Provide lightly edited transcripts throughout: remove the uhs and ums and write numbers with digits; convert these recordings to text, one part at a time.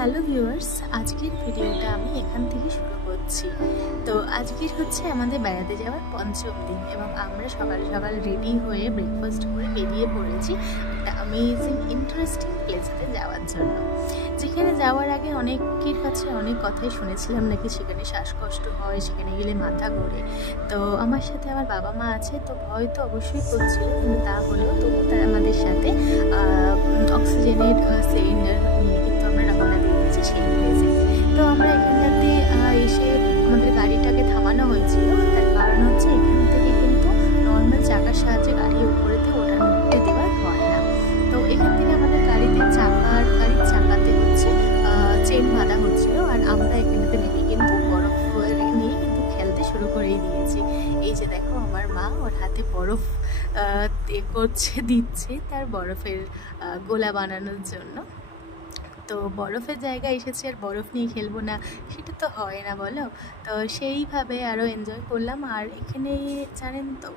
Hello viewers, আজকের ভিডিওটা আমি এখান থেকে শুরু করছি। তো আজকের হচ্ছে আমাদের বেড়াতে যাওয়ার পঞ্চম দিন এবং আমরা সকাল সকাল রেডি হয়ে ব্রেকফাস্ট করে বেরিয়ে পড়েছি একটা অ্যামেজিং ইন্টারেস্টিং প্লেসেতে যাওয়ার জন্য, যেখানে যাওয়ার আগে অনেকের কাছে অনেক কথাই শুনেছিলাম নাকি সেখানে শ্বাসকষ্ট হয়, সেখানে গেলে মাথা ঘোরে। তো আমার সাথে আমার বাবা মা আছে, তো ভয় তো অবশ্যই করছিল, কিন্তু তা হলেও তবু তারা আমাদের সাথে অক্সিজেনের সিলিন্ডার নিয়ে কিন্তু আমরা রওনা দিয়ে দিয়েছি সেই প্লেসে। তো আমরা এখানটাতে এসে আমাদের গাড়িটাকে থামানো হয়েছিল, তার কারণ হচ্ছে এখান থেকে কিন্তু নর্মাল চাকার সাহায্যে গাড়ি উপরেতে উঠতে দেওয়ার হয় না। তো এখান থেকে আমাদের গাড়ির চাকাতে হচ্ছে চেন বাঁধা হচ্ছিল, আর আমরা এখানটাতে নেমে কিন্তু বরফ নিয়ে কিন্তু খেলতে শুরু করেই দিয়েছি। এই যে দেখো, আমার মা ওর হাতে বরফ দিচ্ছে তার বরফের গোলা বানানোর জন্য। তো বরফের জায়গায় এসেছি আর বরফ নিয়ে খেলবো না, সেটা তো হয় না বলো। তো সেইভাবে আরও এনজয় করলাম। আর এখানে জানেন তো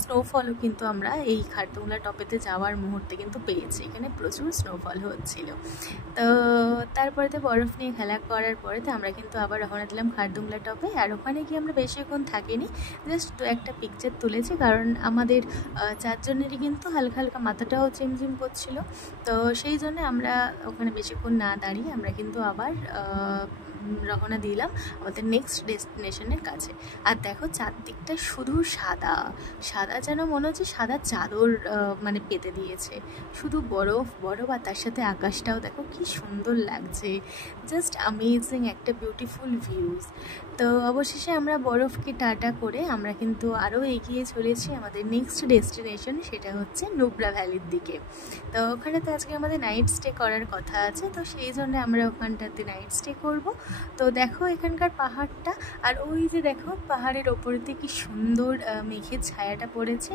স্নোফলও কিন্তু আমরা এই খারদুংলা টপেতে যাওয়ার মুহূর্তে কিন্তু পেয়েছি, এখানে প্রচুর স্নোফল হচ্ছিল। তো তারপরে তো বরফ নিয়ে খেলা করার পরে তো আমরা কিন্তু আবার রওনা দিলাম খারদুংলা টপে। আর ওখানে গিয়ে আমরা বেশিক্ষণ থাকিনি, জাস্ট একটা পিকচার তুলেছি, কারণ আমাদের চারজনেরই কিন্তু হালকা হালকা মাথাটাও চিমচিম করছিল। তো সেই জন্য আমরা ওখানে বেশিক্ষণ না দাঁড়িয়ে আমরা কিন্তু আবার রওনা দিলাম আমাদের নেক্সট ডেস্টিনেশনের কাছে। আর দেখো, চারদিকটা শুধু সাদা সাদা, যেন মনে হচ্ছে সাদা চাদর মানে পেতে দিয়েছে, শুধু বরফ বরফ। আর তার সাথে আকাশটাও দেখো কি সুন্দর লাগছে, জাস্ট অ্যামেজিং একটা বিউটিফুল ভিউজ। তো অবশেষে আমরা বরফকে টাটা করে আমরা কিন্তু আরও এগিয়ে চলেছি আমাদের নেক্সট ডেস্টিনেশন, সেটা হচ্ছে নুব্রা ভ্যালির দিকে। তো ওখানে তো আজকে আমাদের নাইট স্টে করার কথা আছে, তো সেই জন্য আমরা ওখানটাতে নাইট স্টে করব। তো দেখো এখানকার পাহাড়টা, আর ওই যে দেখো পাহাড়ের ওপরেতে কি সুন্দর মেঘের ছায়াটা পড়েছে,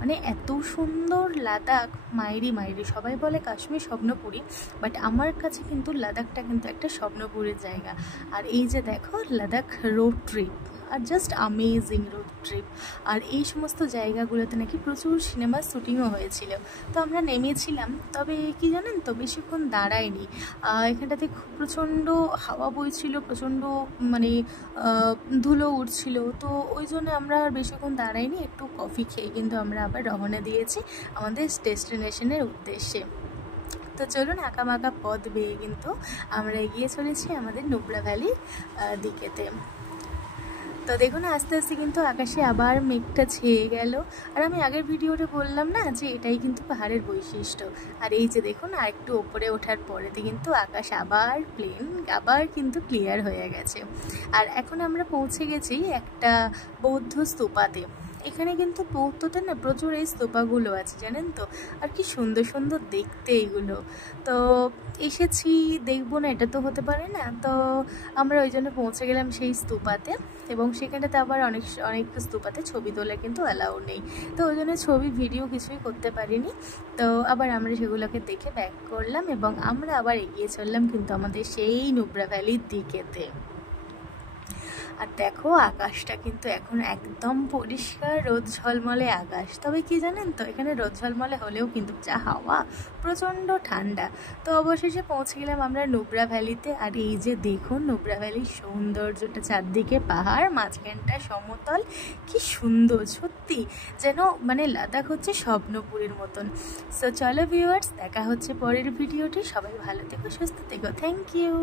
মানে এত সুন্দর লাদাখ। মাইরি সবাই বলে কাশ্মীর স্বপ্নপুরী, বাট আমার কাছে কিন্তু লাদাখটা কিন্তু একটা স্বপ্নপুরীর জায়গা। আর এই যে দেখো লাদাখ রোড ট্রিপ, আর জাস্ট অ্যামেজিং রোড ট্রিপ। আর এই সমস্ত জায়গাগুলোতে নাকি প্রচুর সিনেমার শ্যুটিংও হয়েছিল। তো আমরা নেমেছিলাম, তবে কি জানেন তো, বেশিক্ষণ দাঁড়ায়নি। এখানটাতে প্রচণ্ড হাওয়া বইছিল, প্রচণ্ড মানে ধুলো উঠছিল, তো ওই জন্য আমরা আর বেশিক্ষণ দাঁড়াইনি, একটু কফি খেয়ে কিন্তু আমরা আবার রওনা দিয়েছি আমাদের ডেস্টিনেশনের উদ্দেশ্যে। তো চলুন, আঁকাবাঁকা পথ বেয়ে কিন্তু আমরা এগিয়ে চলেছি আমাদের নুব্রা ভ্যালির দিকেতে। তো দেখুন, আস্তে আস্তে কিন্তু আকাশে আবার মেঘটা ছেয়ে গেল। আর আমি আগের ভিডিওতে বললাম না যে এটাই কিন্তু পাহাড়ের বৈশিষ্ট্য। আর এই যে দেখুন, আর একটু ওপরে ওঠার পরেতে কিন্তু আকাশ আবার আবার কিন্তু ক্লিয়ার হয়ে গেছে। আর এখন আমরা পৌঁছে গেছি একটা বৌদ্ধ স্তূপাতে। এখানে কিন্তু বৌদ্ধদের না প্রচুর এই স্তূপাগুলো আছে, জানেন তো। আর কি সুন্দর সুন্দর দেখতে এইগুলো। তো এসেছি, দেখবো না এটা তো হতে পারে না। তো আমরা ওই জন্য পৌঁছে গেলাম সেই স্তূপাতে, এবং সেখানটাতে আবার অনেক স্তূপাতে ছবি তোলা কিন্তু অ্যালাউ নেই। তো ওই জন্য ছবি ভিডিও কিছুই করতে পারিনি। তো আবার আমরা সেগুলোকে দেখে ব্যাক করলাম এবং আমরা আবার এগিয়ে চললাম কিন্তু আমাদের সেই নুব্রা ভ্যালির দিকেতে। আর দেখো, আকাশটা কিন্তু এখন একদম পরিষ্কার, রোদ ঝলমলে আকাশ। তবে কি জানেন তো, এখানে রোদ ঝলমলে হলেও কিন্তু যা হাওয়া, প্রচণ্ড ঠান্ডা। তো অবশেষে পৌঁছে গেলাম আমরা নুব্রা ভ্যালিতে। আর এই যে দেখুন নুব্রা ভ্যালির সৌন্দর্যটা, চারদিকে পাহাড়, মাঝখানটা সমতল, কি সুন্দর সত্যি, যেন মানে লাদাখ হচ্ছে স্বপ্নপুরীর মতন। সো চলো ভিউয়ার্স, দেখা হচ্ছে পরের ভিডিওটি। সবাই ভালো থেকো, সুস্থ থেকো, থ্যাংক ইউ।